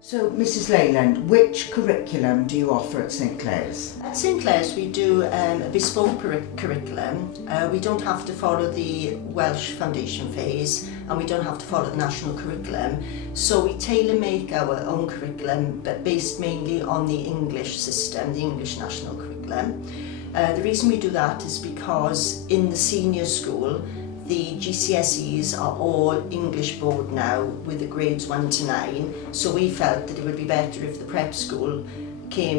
So, Mrs. Layland, which curriculum do you offer at Sinclair's? At Sinclair's we do a bespoke curriculum. We don't have to follow the Welsh foundation phase and we don't have to follow the national curriculum. So we tailor make our own curriculum, but based mainly on the English system, the English national curriculum. The reason we do that is because in the senior school the GCSEs are all English board now with the grades 1 to 9, so we felt that it would be better if the prep school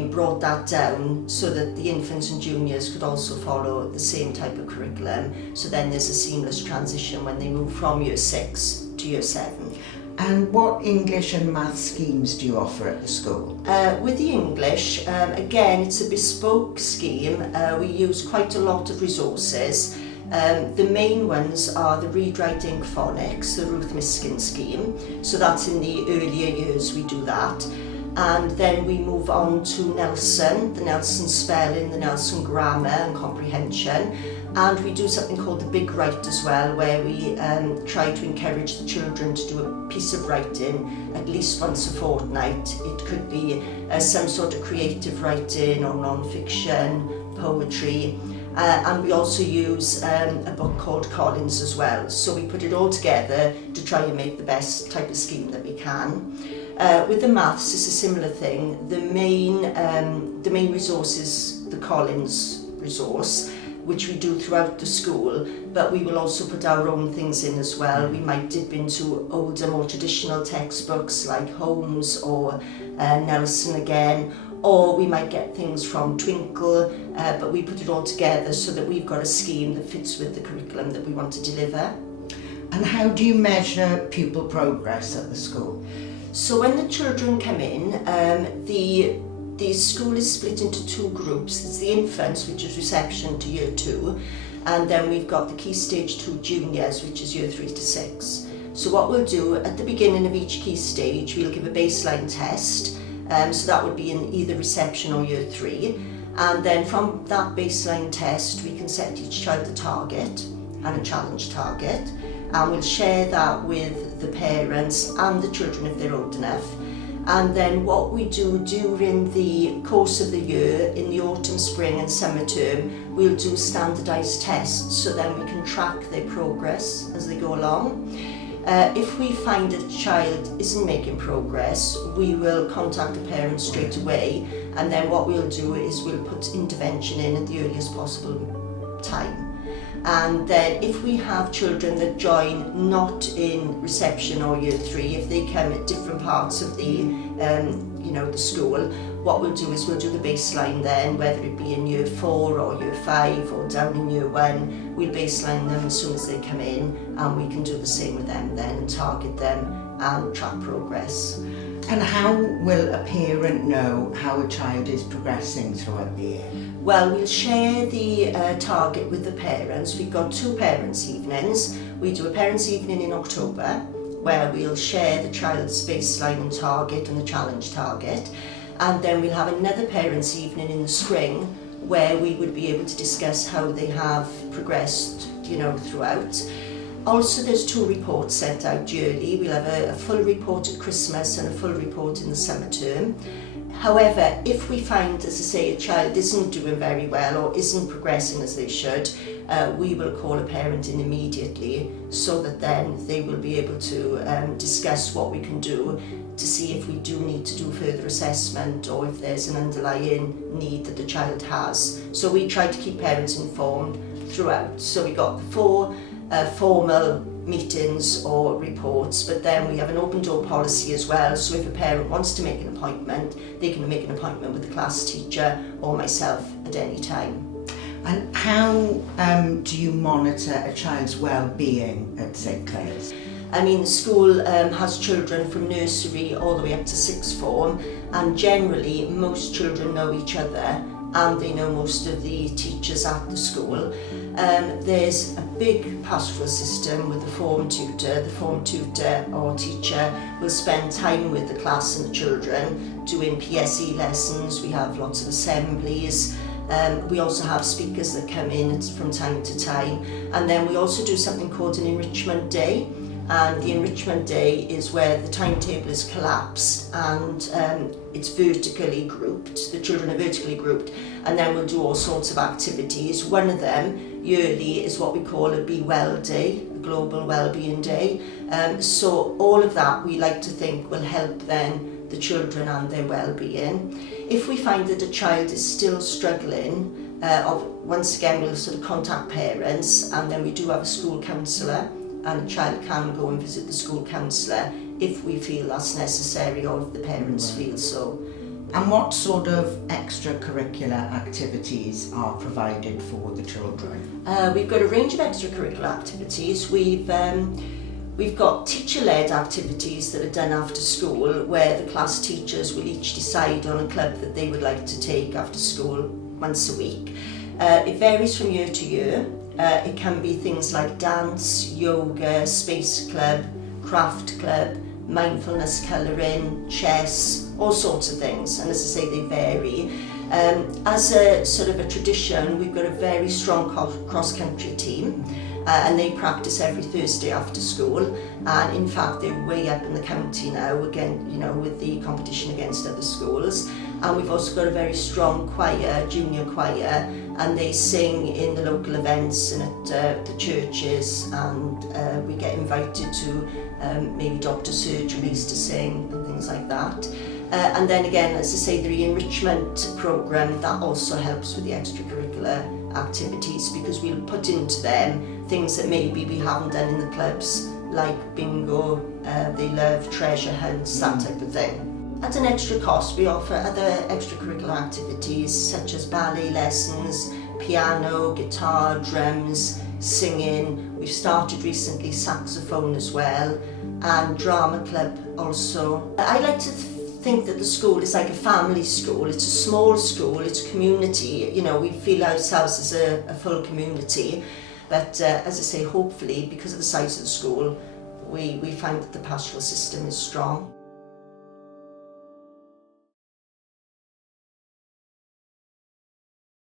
brought that down so that the infants and juniors could also follow the same type of curriculum, so then there's a seamless transition when they move from year 6 to year 7. And what English and maths schemes do you offer at the school? With the English, again it's a bespoke scheme. We use quite a lot of resources. The main ones are the Read, Write, Ink, Phonics, the Ruth Miskin scheme. So that's in the earlier years we do that. And then we move on to Nelson, the Nelson spelling, the Nelson grammar and comprehension. And we do something called the Big Write as well, where we try to encourage the children to do a piece of writing at least once a fortnight. It could be some sort of creative writing or non-fiction, poetry. And we also use a book called Collins as well. So we put it all together to try and make the best type of scheme that we can. With the maths, it's a similar thing. The main resource is the Collins resource, which we do throughout the school, but we will also put our own things in as well. We might dip into older, more traditional textbooks like Holmes or Nelson again, or we might get things from Twinkle, but we put it all together so that we've got a scheme that fits with the curriculum that we want to deliver. And how do you measure pupil progress at the school? So when the children come in, the school is split into two groups. There's the infants, which is reception to year 2, and then we've got the Key Stage 2 juniors, which is year 3 to 6. So what we'll do, at the beginning of each key stage, we'll give a baseline test. So that would be in either reception or year 3. And then from that baseline test, we can set each child a target and a challenge target. And we'll share that with the parents and the children if they're old enough. And then what we do during the course of the year, in the autumn, spring and summer term, we'll do standardised tests so then we can track their progress as they go along. If we find that a child isn't making progress, we will contact the parent straight away, and then what we'll do is we'll put intervention in at the earliest possible time. And then if we have children that join not in reception or year 3, if they come at different parts of the school, what we'll do is we'll do the baseline then, whether it be in year 4 or year 5 or down in year 1, we'll baseline them as soon as they come in, and we can do the same with them then and target them and track progress. And how will a parent know how a child is progressing throughout the year? Well, we'll share the target with the parents. We've got 2 parents' evenings. We do a parents' evening in October, where we'll share the child's baseline and target and the challenge target. And then we'll have another parents' evening in the spring, where we would be able to discuss how they have progressed, throughout. Also, there's 2 reports sent out yearly. We'll have a full report at Christmas and a full report in the summer term. However, if we find, as I say, a child isn't doing very well or isn't progressing as they should, we will call a parent in immediately so that then they will be able to discuss what we can do to see if we do need to do further assessment or if there's an underlying need that the child has. So we try to keep parents informed throughout. So we got the 4 formal meetings or reports, but then we have an open door policy as well, so if a parent wants to make an appointment, they can make an appointment with the class teacher or myself at any time. And how do you monitor a child's well-being at Sinclair's? I mean, the school has children from nursery all the way up to 6th form, and generally most children know each other and they know most of the teachers at the school. There's a big pastoral system with the form tutor. The form tutor or teacher will spend time with the class and the children doing PSE lessons. We have lots of assemblies. We also have speakers that come in from time to time, and then we also do something called an Enrichment Day, and the Enrichment Day is where the timetable is collapsed and it's vertically grouped, the children are vertically grouped, and then we'll do all sorts of activities. One of them yearly is what we call a Be Well Day, a Global Wellbeing Day. So all of that we like to think will help then the children and their well-being. If we find that a child is still struggling, once again we'll sort of contact parents, and then we do have a school counsellor, and a child can go and visit the school counsellor if we feel that's necessary or if the parents feel so. And what sort of extracurricular activities are provided for the children? We've got a range of extracurricular activities. We've got teacher-led activities that are done after school, where the class teachers will each decide on a club that they would like to take after school once a week. It varies from year to year. It can be things like dance, yoga, space club, craft club, mindfulness colouring, chess, all sorts of things, and as I say, they vary. As a sort of a tradition, we've got a very strong cross-country team, and they practice every Thursday after school, and in fact they're way up in the county now, again, you know, with the competition against other schools. And we've also got a very strong choir, junior choir, and they sing in the local events and at the churches, and we get invited to maybe doctor surgeries to sing and things like that. And then again, as I say, the Enrichment programme, that also helps with the extracurricular activities, because we'll put into them things that maybe we haven't done in the clubs, like bingo, they love treasure hunts, that type of thing. At an extra cost, we offer other extracurricular activities such as ballet lessons, piano, guitar, drums, singing. We've started recently saxophone as well, and drama club also. I like to think that the school is like a family school. It's a small school, it's a community. You know, we feel ourselves as a full community. But as I say, hopefully, because of the size of the school, we find that the pastoral system is strong.